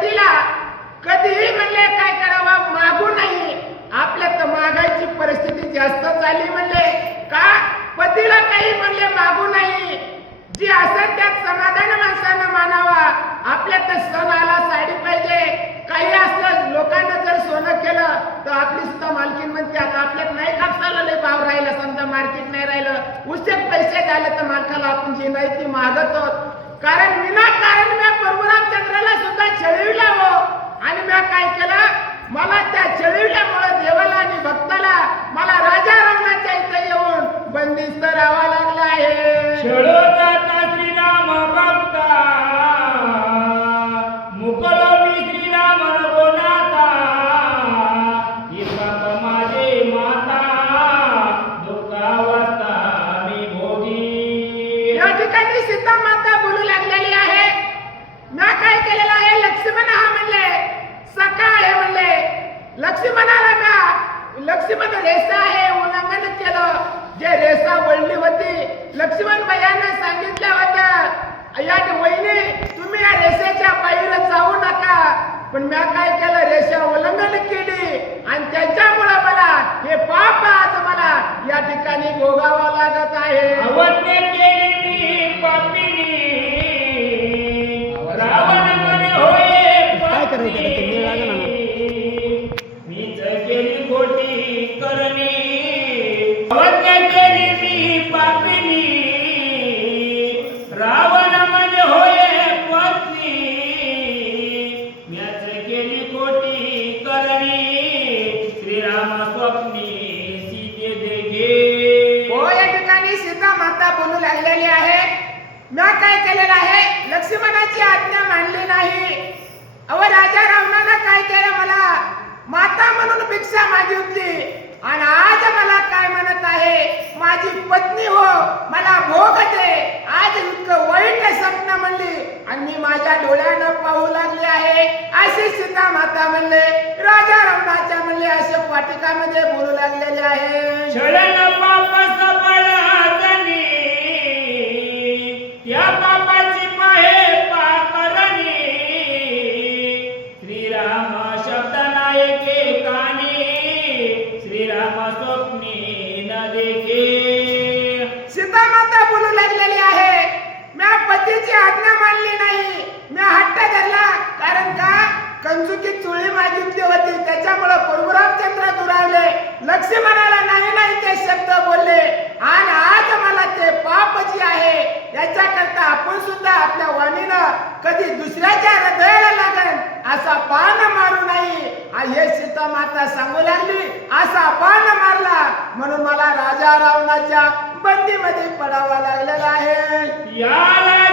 पतीला कधीही म्हणले काय करावा मागू नाही. आपल्या तर मागायची परिस्थिती जास्त झाली म्हणले. का? पतीला काही म्हणले मागू नाही. जी असेल त्यात समाधान माणसानं मानावा. आपल्या तर सण आला साडी पाहिजे. काही असलं लोकांना जर सोनं केलं तर आपली सुद्धा मालकीन म्हणते आता आपल्यात नाही कापसाला लय भाव राहिला समजा मार्केट नाही राहिलं. उचक पैसे झाले तर मालकाला आपण जे नाही ती मागत कारण विनाकारण मी परशुराम चंद्राला सुद्धा छळविला हो. आणि मी काय केलं? मला त्या छळविल्यामुळे देवाला आणि भक्ताला मला राज लक्ष्मण रेसा आहे उल्लंघन केलं. जे रेसा वळली होती लक्ष्मण भैयानं सांगितलं होतं या वहिनी तुम्ही या रेषेच्या बाहेर जाऊ नका. पण म्या काय केलं? रेषा उल्लंघन केली. आणि त्याच्यामुळे मला हे पाप आज मला या ठिकाणी भोगावं लागत आहे. केली. मी काय केलेलं आहे? लक्ष्मणाची आज्ञा मानली नाही. अव राजा रावणानं काय केलं मला? माता म्हणून भिक्षा मागितली आणि आज मला काय म्हणत आहे? माझी पत्नी हो मला भोग दे. आज इतकं वाईट स्वप्न म्हणली. आणि मी माझ्या डोळ्यानं पाहू लागले आहे. असे सीता माता म्हणले राजा रावणाच्या म्हणले असे वाटिकामध्ये बोलू लागलेले आहे. पतीची आज्ञा मानली नाही? मी हट्ट धरला. कारण का? कंजुकी चुळी मागितली होती. त्याच्यामुळे परशुरामचंद्र दुरावले. लक्ष्मी म्हणाला नाही नाही ते शब्द बोलले. आणि आज मला ते पाप जे आहे याच्याकरता आपण सुद्धा आपल्या वाणीनं कधी दुसऱ्याच्या हृदयाला लागन असा पान मारू नाही. हे सीता माता सांगू लागली असा पान मारला म्हणून मला राजा रावणाच्या बंदीमध्ये पडावा लागलेला आहे. या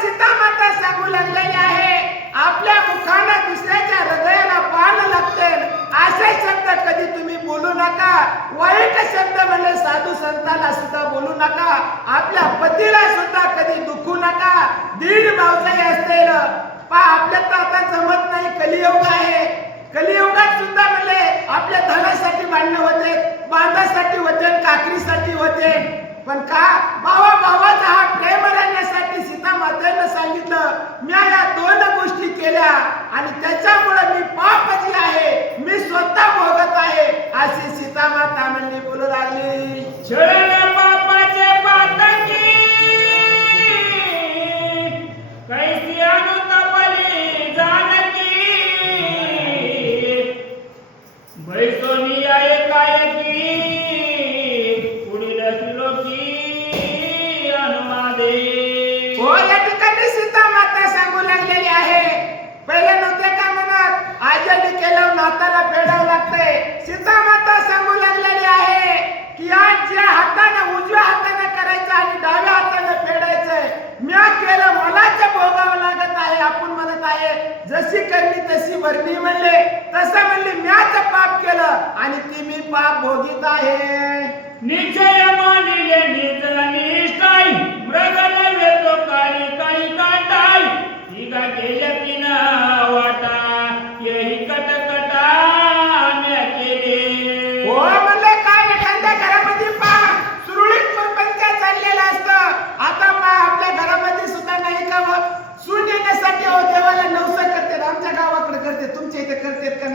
सीता माता सांगू लागलेली आहे. आपल्या मुखाला दुसऱ्याच्या हृदयाला पान लागते. असे शब्द कधी तुम्ही बोलू नका. वाईट शब्द म्हणले साधू संताला सुद्धा बोलू नका. आपल्या पतीला सुद्धा कधी दुखू नका. दीड भावचाही असतील पा आपल्या तर आता जमत नाही. कलियुग आहे. कलियुगात सुद्धा म्हणले आपल्या धनासाठी भांडणं होते बांधासाठी होते काकरीसाठी होते. पण का? आजने केलं नाताला फेडावं लागतंय सीता माता सांगू लागलेली आहे की आज ज्या हाताने उजव्या हाताने करायचं आणि डाव्या हाताने फेडायचंय म्या केलं मलाच भोगावं लागत आहे आपण म्हणत आहे जशी करणी तशी वरणी म्हणले तसं म्हणले म्याच पाप पाप केलं आणि ती मी पाप भोगीत आहे. निश्चय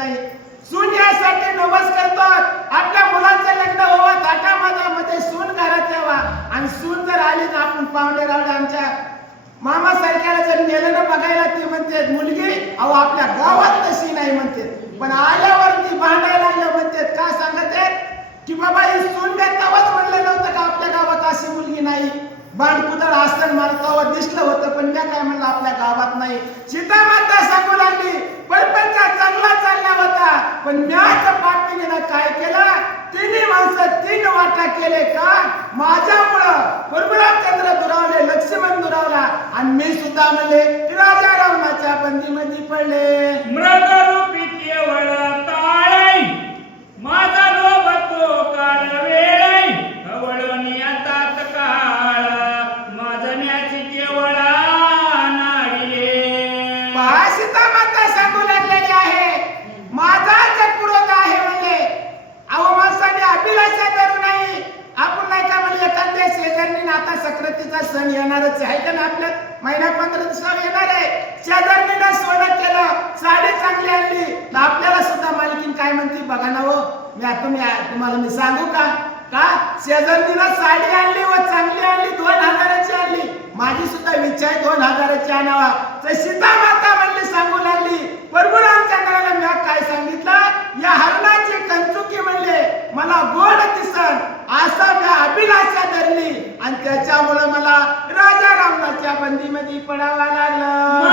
नाही. सून यासाठी नवस करतात आपल्या मुलांचं लग्न व्हावं ताटामध्ये सून घरात यावा. आणि सून जर आली तर आपण पाहुणे रावले आमच्या. मामा सारख्याला जर नेलं ना बघायला ती म्हणते मुलगी अहो आपल्या गावात तशी नाही म्हणते. पण आल्यावर ती भांडायला आलं म्हणते का सांगत आहेत की बाबा ही सून काय तवाच म्हणलं नव्हतं का आपल्या गावात अशी मुलगी नाही? बाणकुदळ आसन मारतावा दिसलं होतं पण मी काय म्हणलं आपल्या गावात नाही सीता माता सांगू लागली परपंच चांगला चालला होता पण म्याच पाटीने काय केलं? तिन्ही माणसं तीन वाटा केले का? माझ्यामुळं परशुरामचंद्र दुरावले लक्ष्मण दुरावला. आणि मी सुद्धा म्हणले राजा रावणाच्या बंदीमध्ये पडले. मृग रूपी केवळ ताळै माझा लोभ तो काळ वेळै खवळून येतात काळ माझण्याची केवळ नाडिले पहा सीता माता सांगू लागलेली आहे माझा चक्रोध आहे म्हणजे अहो माणसाने अभिलाषा धरू नाही आपण नाही का म्हणजे एखाद्या शेजारनी आता सक्रातीचा सण येणारच आहे आपल्यात महिना पंधरा दिवसावर येणार आहे शेजारणीनं सोनं केलं साडी चांगली आणली. तर आपल्याला सुद्धा मालकीन काय म्हणते बघा ना हो. मी आता मी तुम्हाला मी सांगू का? का? शेजारणीनं साडी आणली व चांगली आणली दोन हजाराची आणली. माझी सुद्धा विचार दोन हजाराची आणावा. तर सीता माता